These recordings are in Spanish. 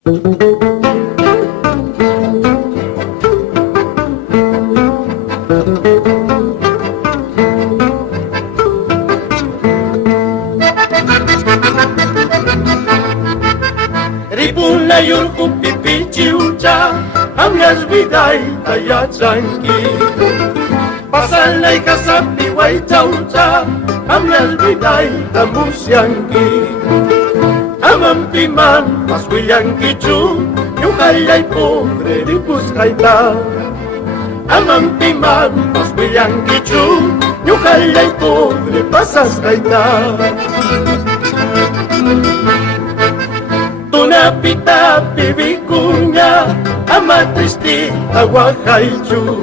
Ripuna yurku pipi ciuca Amlas bidai tayacanki Pasalay kasapi way chauca Amlas bidai tamusyanki Amampiman paswiyanki chu Yukalay pobre ripus kaita Amampiman paswiyanki chu Yukalay pobre pasas kaita Tunapita pibikunya ama tristi awakaychu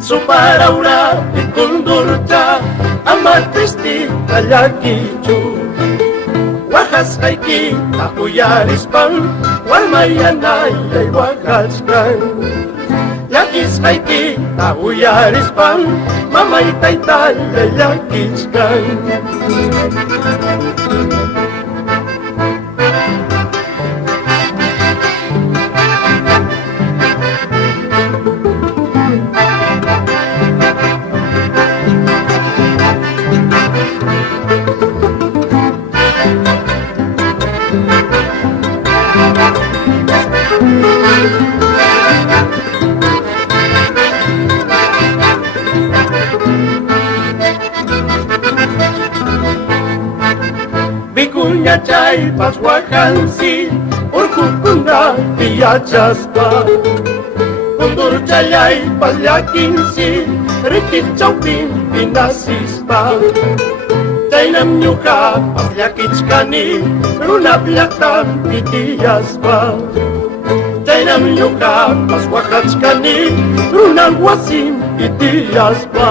Suparaura ikundurcha ama tristi alakichu Wakas kayki akuyarispan walmayanay ay wakaskan Yakis kayki akuyarispan mamay taytay ay yakiskan Bikunya chay paswakansi Urkukunda piyachaspa Kundur chayay palyakinsi Rikit chawpin pinasispa Chaynam nyuka palyakichkani Runaplaktan pitiyaspa Chaynam nyuka paswakachkani Runalwasin pitiyaspa